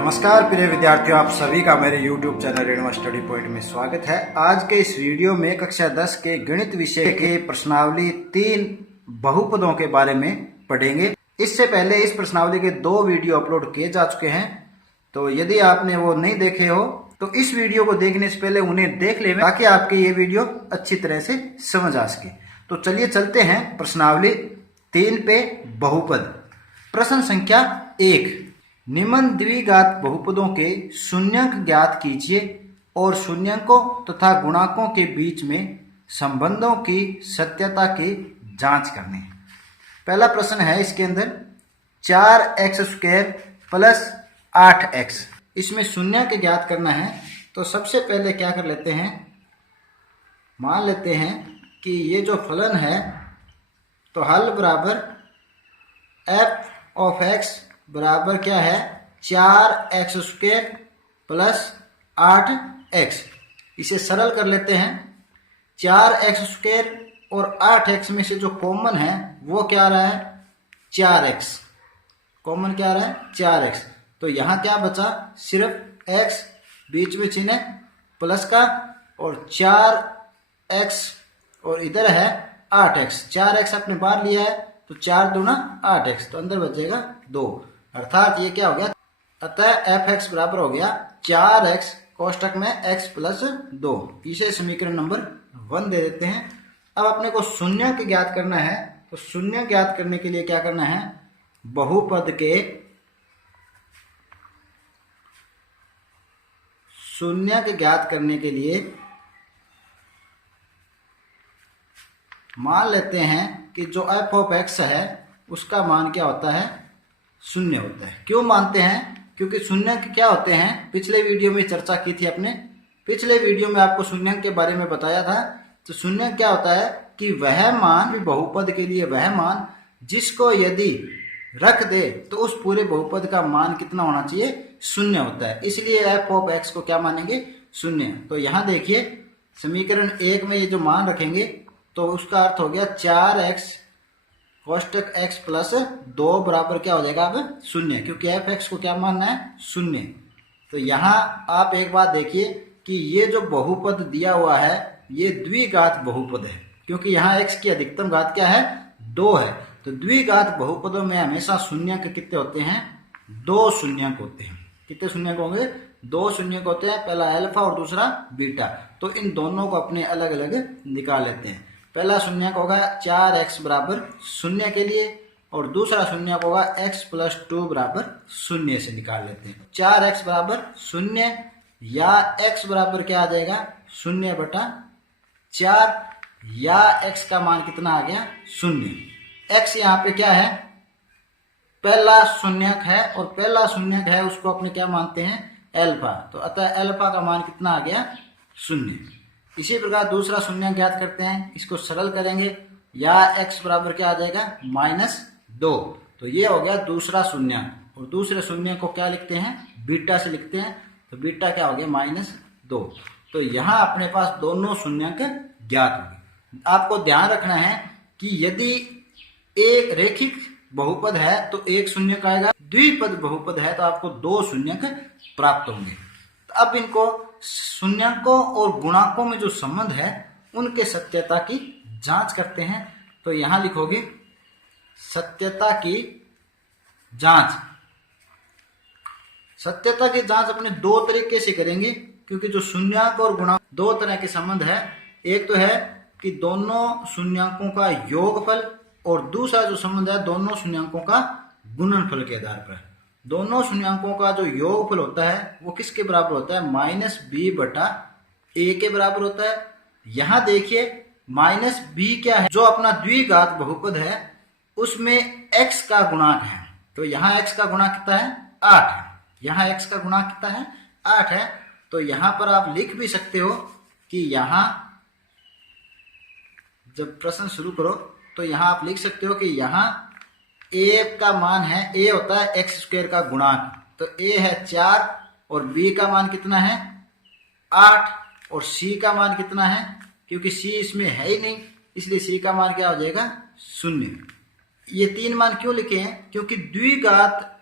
नमस्कार प्रिय विद्यार्थियों, आप सभी का मेरे YouTube channel Renuka study point में स्वागत है। आज के इस वीडियो में कक्षा 10 के गणित विषय के प्रश्नावली 3 बहुपदों के बारे में पढ़ेंगे। इससे पहले इस प्रश्नावली के 2 वीडियो अपलोड किए जा चुके हैं, तो यदि आपने वो नहीं देखे हो तो इस वीडियो को देखने से पहले उन्हें देख लें ताकि आपके ये वीडियो अच्छी तरह से समझ आ सके। तो चलिए चलते हैं प्रश्नावली 3 पे बहुपद। प्रश्न संख्या 1, निम्न द्विघात बहुपदों के शून्यंक ज्ञात कीजिए और शून्यंकों तथा गुणांकों के बीच में संबंधों की सत्यता की जांच करनी है। पहला प्रश्न है इसके अंदर 4x² प्लस 8x, इसमें शून्यंक ज्ञात करना है। तो सबसे पहले क्या कर लेते हैं, मान लेते हैं कि ये जो फलन है तो हल बराबर f ऑफ x बराबर क्या है 4x² प्लस 8x। इसे सरल कर लेते हैं। 4x² और 8x में से जो कॉमन है वो क्या आ रहा है 4x। कॉमन क्या आ रहा है 4x। तो यहाँ क्या बचा, सिर्फ x, बीच में चिन्ह प्लस का, और 4x और इधर है 8x। 4x आपने बाहर लिया है तो 4 दूना 8x, तो अंदर बचेगा 2, अर्थात ये क्या हो गया, अतः fx बराबर हो गया 4x कोष्टक में x प्लस 2। इसे समीकरण नंबर 1 दे देते हैं। अब अपने को शून्यंक ज्ञात करना है, तो शून्यंक ज्ञात करने के लिए क्या करना है, बहुपद के शून्यंक ज्ञात करने के लिए मान लेते हैं कि जो f ऑफ x है उसका मान क्या होता है, शून्य होता है। क्यों मानते हैं, क्योंकि शून्यंक क्या होते हैं, पिछले वीडियो में चर्चा की थी अपने। पिछले वीडियो में आपको शून्यंक के बारे में बताया था। तो शून्यंक क्या होता है कि वह मान, बहुपद के लिए वह मान जिसको यदि रख दे तो उस पूरे बहुपद का मान कितना होना चाहिए, शून्य होता है। इसलिए f ऑफ x को क्या मानेंगे, शून्य। तो यहाँ देखिए समीकरण 1 में ये जो मान रखेंगे तो उसका अर्थ हो गया 4x कोष्टक x प्लस 2 बराबर क्या हो जाएगा अब शून्य, क्योंकि f(x) को क्या मानना है, शून्य। तो यहाँ आप एक बात देखिए कि ये जो बहुपद दिया हुआ है ये द्विघात बहुपद है, क्योंकि यहाँ x की अधिकतम घात क्या है, 2 है। तो द्विघात बहुपदों में हमेशा शून्यंक कितने होते हैं, 2 शून्यंक होते हैं। कितने शून्यंक होंगे, 2 शून्यंक होते हैं, पहला अल्फा और दूसरा बीटा। तो इन दोनों को अपने अलग अलग निकाल लेते हैं। पहला शून्यंक होगा 4x बराबर 0 के लिए, और दूसरा शून्यंक होगा x प्लस 2 बराबर 0 से निकाल लेते हैं। 4x बराबर 0 या x बराबर क्या आ जाएगा 0/4, या x का मान कितना आ गया 0। x यहाँ पे क्या है, पहला शून्यंक है, और पहला शून्यंक है उसको अपने क्या मानते हैं, अल्फा। तो अतः अल्फा का मान कितना आ गया 0। इसी प्रकार दूसरा शून्यंक ज्ञात करते हैं, इसको सरल करेंगे, या x बराबर क्या आ जाएगा -2। तो ये हो गया दूसरा शून्यंक, और दूसरे शून्यंक को क्या लिखते हैं, बीटा से लिखते हैं। तो बीटा क्या हो गया -2। तो यहाँ अपने पास दोनों शून्यंक ज्ञात होंगे। आपको ध्यान रखना है कि यदि एक रेखिक बहुपद है तो एक शून्यंक आएगा, द्विपद बहुपद है तो आपको 2 शून्यंक प्राप्त होंगे। तो अब इनको शून्यंकों और गुणांकों में जो संबंध है उनके सत्यता की जांच करते हैं। तो यहां लिखोगे सत्यता की जांच। सत्यता की जांच अपने 2 तरीके से करेंगे, क्योंकि जो शून्यंक और गुणांक 2 तरह के संबंध है। एक तो है कि दोनों शून्यंकों का योगफल, और दूसरा जो संबंध है दोनों शून्यंकों का गुणनफल के आधार पर। दोनों शून्यंकों का जो योगफल होता है वो किसके बराबर होता है, -b/a के बराबर होता है। यहां देखिए -b क्या है, जो अपना द्विघात बहुपद है उसमें x का गुणांक है। तो यहाँ x का गुणांक कितना है, 8 है। यहाँ x का गुणांक कितना है, 8 है। तो यहाँ पर आप लिख भी सकते हो कि यहाँ जब प्रश्न शुरू करो तो यहाँ आप लिख सकते हो कि यहाँ a का मान है, a होता है x² का गुणांक। तो a है 4, और b का मान कितना है 8, और c का मान कितना है, क्योंकि c इसमें है ही नहीं इसलिए c का मान क्या हो जाएगा 0। ये 3 मान क्यों लिखे हैं, क्योंकि द्विघात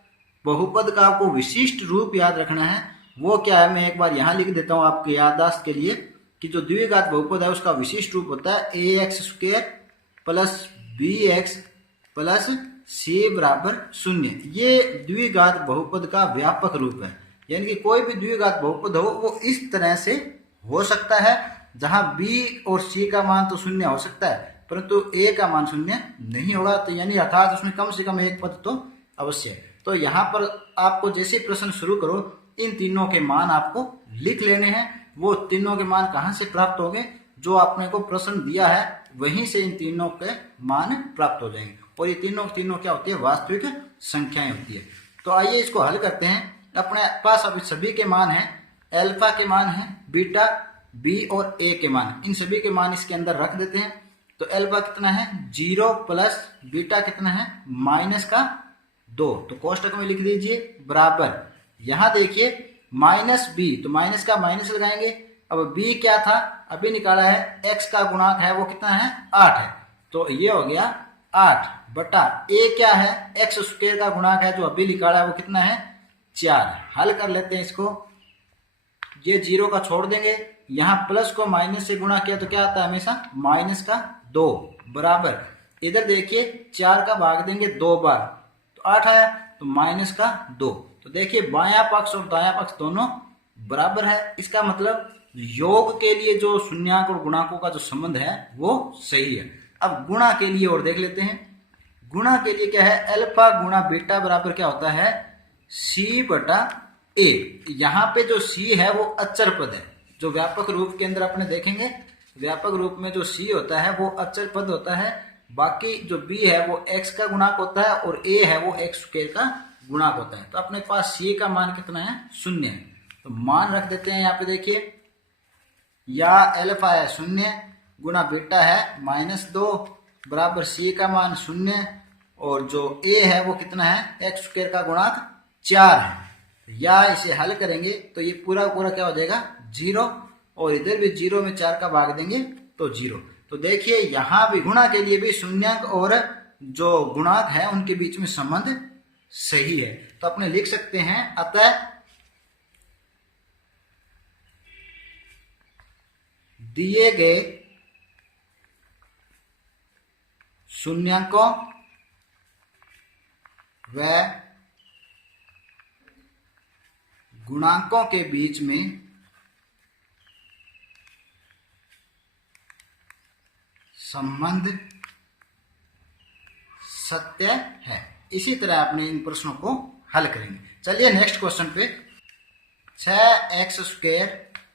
बहुपद का आपको विशिष्ट रूप याद रखना है। वो क्या है, मैं एक बार यहाँ लिख देता हूँ आपके याददाश्त के लिए कि जो द्विघात बहुपद है उसका विशिष्ट रूप होता है ax² plus bx plus c बराबर 0। ये द्विघात बहुपद का व्यापक रूप है, यानी कि कोई भी द्विघात बहुपद हो वो इस तरह से हो सकता है, जहां b और c का मान तो 0 हो सकता है परंतु a का मान 0 नहीं होगा, तो यानी अर्थात उसमें कम से कम एक पद तो अवश्य है। तो यहाँ पर आपको जैसे प्रश्न शुरू करो इन तीनों के मान आपको लिख लेने हैं। वो तीनों के मान कहाँ से प्राप्त होंगे, जो आपने को प्रश्न दिया है वहीं से इन तीनों के मान प्राप्त हो जाएंगे, और ये तीनों क्या होती है, वास्तविक संख्याएं होती है। तो आइए इसको हल करते हैं। अपने पास अभी सभी के मान है, अल्फा के मान है, बीटा, बी और ए के मान, इन सभी के मान इसके अंदर रख देते हैं। तो अल्फा कितना है 0 प्लस बीटा कितना है -2, तो कोष्टक में लिख दीजिए बराबर, यहाँ देखिए माइनस बी, तो माइनस का माइनस लगाएंगे। अब बी क्या था अभी निकाला है, एक्स का गुणांक है वो कितना है 8 है, तो ये हो गया 8 बटा ए क्या है x² का गुणांक है जो अभी निकाला है वो कितना है 4। हल कर लेते हैं इसको, ये 0 का छोड़ देंगे, यहाँ प्लस को माइनस से गुणा किया तो क्या आता है हमेशा -2 बराबर, इधर देखिए 4 का भाग देंगे 2 बार तो 8 आया, तो -2। तो देखिए बायां पक्ष और दायां पक्ष दोनों बराबर है, इसका मतलब योग के लिए जो शून्यांक और गुणांकों का जो संबंध है वो सही है। अब गुणा के लिए और देख लेते हैं। गुणा के लिए क्या है, अल्फा गुणा बीटा बराबर क्या होता है c बटा a। यहाँ पे जो c है वो अचर पद है, जो व्यापक रूप के अंदर अपने देखेंगे व्यापक रूप में जो c होता है वो अचर पद होता है, बाकी जो b है वो x का गुणांक होता है और a है वो x² का गुणांक होता है। तो अपने पास c का मान कितना है 0 है, तो मान रख देते हैं यहाँ पे देखिए, या अल्फा है 0 गुना बीटा है -2 बराबर c का मान 0 और जो a है वो कितना है x² का गुणांक 4 है। या इसे हल करेंगे तो ये पूरा क्या हो जाएगा 0, और इधर भी 0 में 4 का भाग देंगे तो 0। तो देखिए यहाँ भी गुणा के लिए भी शून्यंक और जो गुणांक है उनके बीच में संबंध सही है, तो अपने लिख सकते हैं अतः दिए गए शून्यंकों व गुणांकों के बीच में संबंध सत्य है। इसी तरह अपने इन प्रश्नों को हल करेंगे। चलिए नेक्स्ट क्वेश्चन पे, 6x²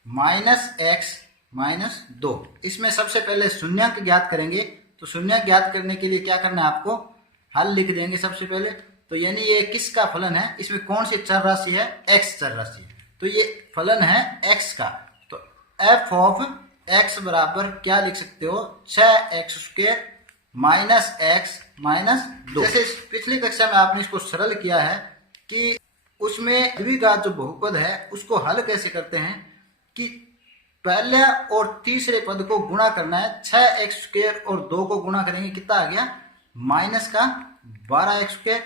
-x -2, इसमें सबसे पहले शून्यंक ज्ञात करेंगे। तो शून्यंक ज्ञात करने के लिए क्या करना है आपको, हल लिख देंगे सबसे पहले। तो यानी ये किसका फलन है, इसमें कौन सी चर राशि है, x चर राशि, तो ये फलन है x का। तो f ऑफ x बराबर क्या लिख सकते हो 6x² -x -2। जैसे पिछली कक्षा में आपने इसको सरल किया है कि उसमें द्विघात जो बहुपद है उसको हल कैसे करते हैं कि पहले और तीसरे पद को गुणा करना है, 6x² और 2 को गुणा करेंगे कितना आ गया -12x²।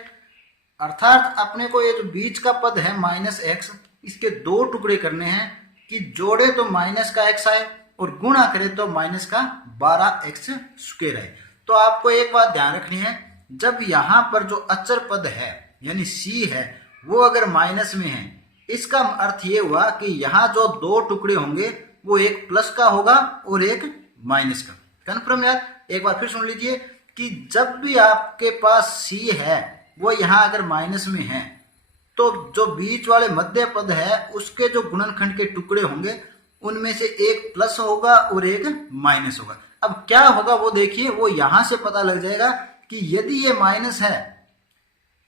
अर्थात अपने को ये जो बीच का पद है -x, इसके 2 टुकड़े करने हैं कि जोड़े तो -x आए और गुणा करे तो -12x² आए। तो आपको एक बात ध्यान रखनी है, जब यहाँ पर जो अचर पद है यानी c है वो अगर माइनस में है, इसका अर्थ ये हुआ कि यहाँ जो 2 टुकड़े होंगे वो एक प्लस का होगा और एक माइनस का। कन्फर्म यार, एक बार फिर सुन लीजिए कि जब भी आपके पास c है वो यहाँ अगर माइनस में है तो जो बीच वाले मध्य पद है उसके जो गुणनखंड के टुकड़े होंगे उनमें से एक प्लस होगा और एक माइनस होगा। अब क्या होगा वो देखिए, वो यहां से पता लग जाएगा कि यदि ये माइनस है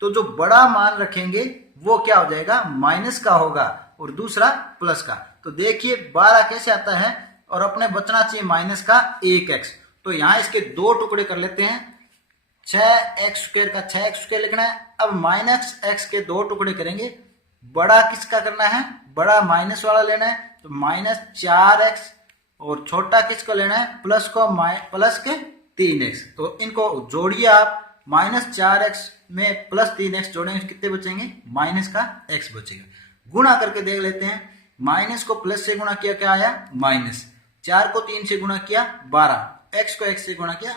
तो जो बड़ा मान रखेंगे वो क्या हो जाएगा माइनस का होगा और दूसरा प्लस का। तो देखिए 12 कैसे आता है और अपने बचना चाहिए माइनस का 1x। तो यहाँ इसके 2 टुकड़े कर लेते हैं, 6x² का 6x² लिखना है। अब -x के 2 टुकड़े करेंगे, बड़ा किसका करना है, बड़ा माइनस वाला लेना है, तो -4x और छोटा किसको लेना है प्लस के 3x। तो इनको जोड़िए आप, -4x में +3x जोड़ेंगे कितने बचेंगे, माइनस का x बचेगा। गुणा करके देख लेते हैं, माइनस को प्लस से गुणा किया क्या आया माइनस, 4 को 3 से गुणा किया 12, x को x से गुणा किया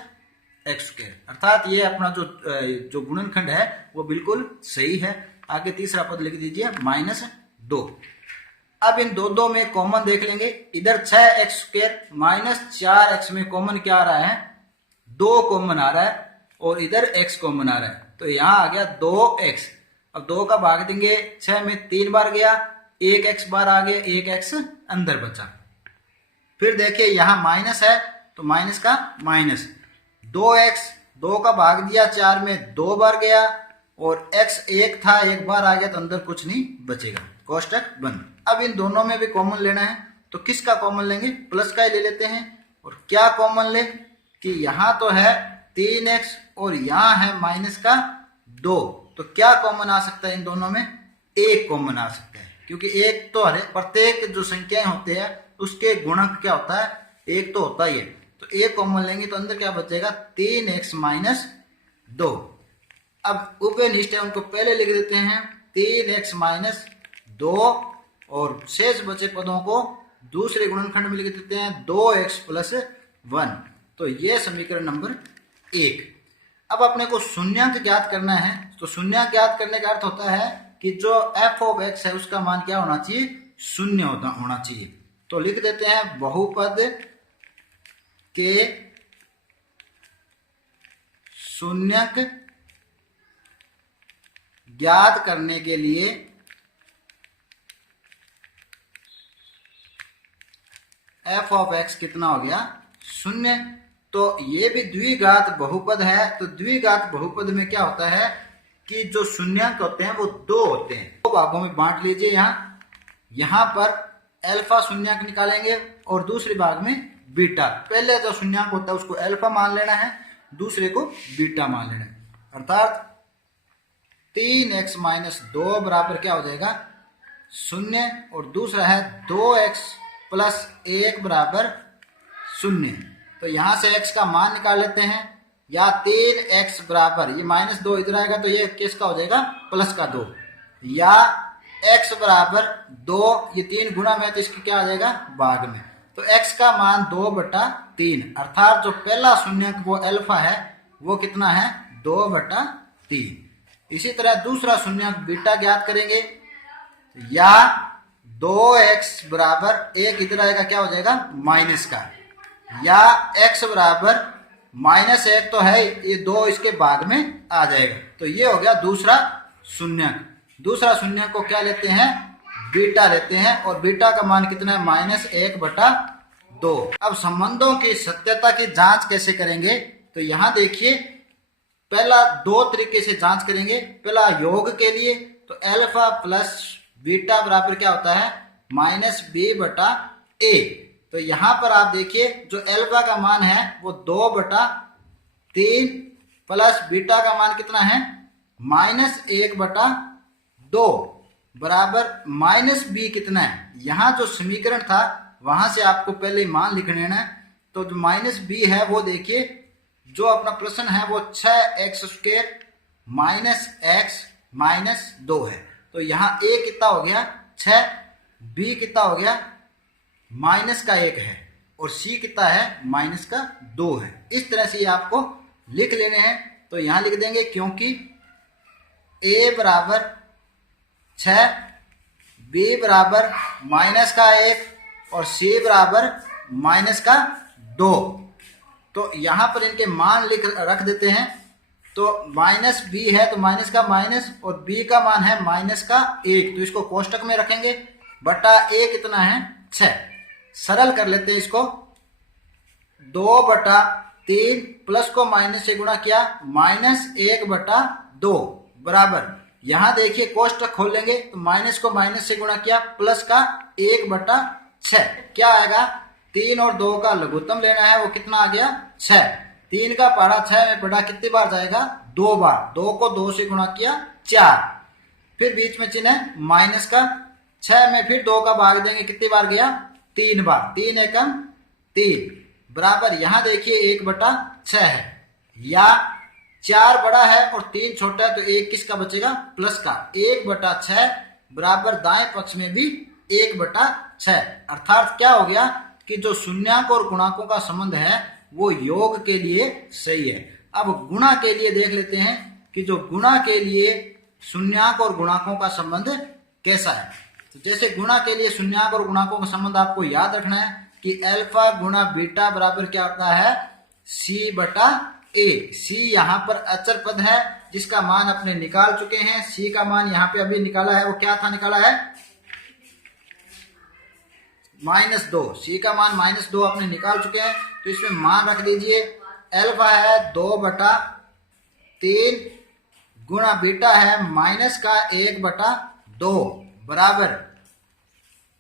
x स्क्वायर, अर्थात ये अपना जो गुणनखंड है वो बिल्कुल सही है। आगे तीसरा पद लिख दीजिए -2। अब इन दो में कॉमन देख लेंगे, इधर 6x स्क्वायर -4x में कॉमन क्या आ रहा है, 2 कॉमन आ रहा है और इधर x कॉमन आ रहा है, तो यहां आ गया 2x। अब 2 का भाग देंगे 6 में 3 बार गया, 1x बार आ गया, 1x अंदर बचा। फिर देखिए यहां माइनस है तो माइनस का माइनस, 2x 2 का भाग दिया 4 में 2 बार गया और x 1 था 1 बार आ गया तो अंदर कुछ नहीं बचेगा, कोष्टक बंद। अब इन दोनों में भी कॉमन लेना है तो किसका कॉमन लेंगे, प्लस का ही ले लेते हैं। और क्या कॉमन ले कि यहां तो है 3x और यहां है माइनस का 2, तो क्या कॉमन आ सकता है इन दोनों में, 1 कॉमन आ सकता है, क्योंकि एक तो हर प्रत्येक जो संख्याएं होते हैं उसके गुणक क्या होता है, 1 तो होता ही है, तो 1 कॉमन लेंगे तो अंदर क्या बचेगा 3x - 2। अब उभय निष्ठ है उनको पहले लिख देते हैं 3x - 2 और शेष बचे पदों को दूसरे गुणनखंड में लिख देते हैं 2x + 1, तो ये समीकरण नंबर 1। अब अपने को शून्यांक ज्ञात करना है, तो शून्यांक ज्ञात करने का अर्थ होता है कि जो f(x) है उसका मान क्या होना चाहिए, 0 होना चाहिए। तो लिख देते हैं बहुपद के शून्यक ज्ञात करने के लिए f(x) कितना हो गया 0। तो ये भी द्विघात बहुपद है, तो द्विघात बहुपद में क्या होता है कि जो शून्यांक होते हैं वो 2 होते हैं, 2 भागों में बांट लीजिए। यहां पर अल्फा शून्यांक निकालेंगे और दूसरे भाग में बीटा। पहले जो शून्यांक होता है उसको अल्फा मान लेना है, दूसरे को बीटा मान लेना है, अर्थात 3x - 2 बराबर क्या हो जाएगा 0 और दूसरा है 2x + 1 बराबर 0। तो यहां से x का मान निकाल लेते हैं, या 3x बराबर ये -2 इधर आएगा तो ये किसका हो जाएगा +2, या x बराबर 2, ये 3 गुणा में तो इसकी क्या आ जाएगा भाग में, तो x का मान 2/3, अर्थात जो पहला शून्यक वो अल्फा है वो कितना है 2/3। इसी तरह दूसरा शून्यक बीटा ज्ञात करेंगे, या 2x बराबर 1 इधर आएगा क्या हो जाएगा माइनस का, या x बराबर -1 तो है ये 2 इसके भाग में आ जाएगा, तो ये हो गया दूसरा शून्यक। दूसरा शून्यक को क्या लेते हैं बीटा लेते हैं और बीटा का मान कितना है -1/2। अब संबंधों की सत्यता की जांच कैसे करेंगे, तो यहां देखिए पहला 2 तरीके से जांच करेंगे। पहला योग के लिए, तो अल्फा प्लस बीटा बराबर क्या होता है -b/a। तो यहां पर आप देखिए जो अल्फा का मान है वो 2/3 प्लस बीटा का मान कितना है -1/2 बराबर -b कितना है। यहां जो समीकरण था वहां से आपको पहले मान लिख लेना है, तो जो -b है वो देखिए जो अपना प्रश्न है वो 6x² -x - 2 है, तो यहाँ a कितना हो गया 6, b कितना हो गया -1 है और c कितना है -2 है। इस तरह से ये आपको लिख लेने हैं, तो यहां लिख देंगे क्योंकि a बराबर 6, b बराबर -1 और c बराबर -2, तो यहां पर इनके मान रख देते हैं। तो -b है तो माइनस का माइनस और b का मान है -1, तो इसको कोष्टक में रखेंगे बटा a कितना है 6। सरल कर लेते हैं इसको, 2/3 प्लस को माइनस से गुणा किया -1/2 बराबर, यहां देखिए कोष्टक खोल लेंगे तो माइनस को माइनस से गुणा किया प्लस का 1/6, क्या आएगा 3 और 2 का लघुत्तम लेना है, वो कितना आ गया 6। 3 का पहाड़ा 6 में पढ़ा कितनी बार जाएगा 2 बार, 2 को 2 से गुणा किया 4, फिर बीच में चिन्ह है माइनस का, 6 में फिर 2 का भाग देंगे कितनी बार गया 3 बार, 3 एकम 3 बराबर, यहां देखिए 1/6 है, या 4 बड़ा है और 3 छोटा है, तो 1 किसका बचेगा? प्लस का। 1/6 बराबर दाएं पक्ष में भी 1/6। अर्थात क्या हो गया कि जो शून्यांक और गुणांकों का संबंध है वो योग के लिए सही है। अब गुणा के लिए देख लेते हैं कि जो गुणा के लिए शून्यांक और गुणांकों का संबंध कैसा है। तो जैसे गुणा के लिए शून्यांक और गुणांकों का संबंध आपको याद रखना है कि अल्फा गुणा बीटा बराबर क्या होता है? C/A। C यहाँ पर अचर पद है जिसका मान अपने निकाल चुके हैं। C का मान यहाँ पे अभी निकाला है, वो क्या था? निकाला है -2। C का मान -2 अपने निकाल चुके हैं, तो इसमें मान रख दीजिए। अल्फा है 2/3 गुणा बीटा है -1/2 बराबर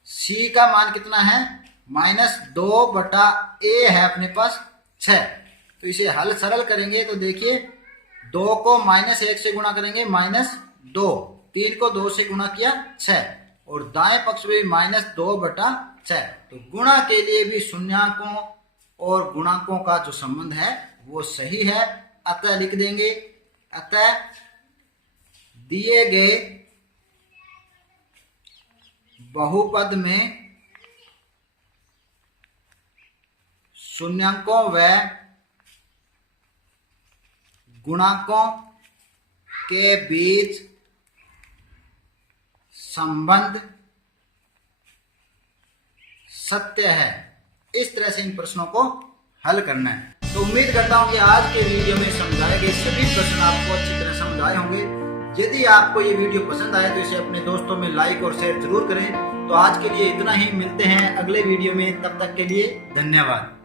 C का मान कितना है? -2/A है अपने पास 6। तो इसे हल सरल करेंगे तो देखिए 2 को -1 से गुणा करेंगे -2, 3 को 2 से गुणा किया 6 और दाएं पक्ष में -2/6। तो गुणा के लिए भी शून्यांकों और गुणांकों का जो संबंध है वो सही है। अतः लिख देंगे, अतः दिए गए बहुपद में शून्यांकों व गुणांकों के बीच संबंध सत्य है। इस तरह से इन प्रश्नों को हल करना है। तो उम्मीद करता हूं कि आज के वीडियो में समझाए गए सभी प्रश्न आपको अच्छी तरह समझ आए होंगे। यदि आपको ये वीडियो पसंद आए तो इसे अपने दोस्तों में लाइक और शेयर जरूर करें। तो आज के लिए इतना ही, मिलते हैं अगले वीडियो में, तब तक के लिए धन्यवाद।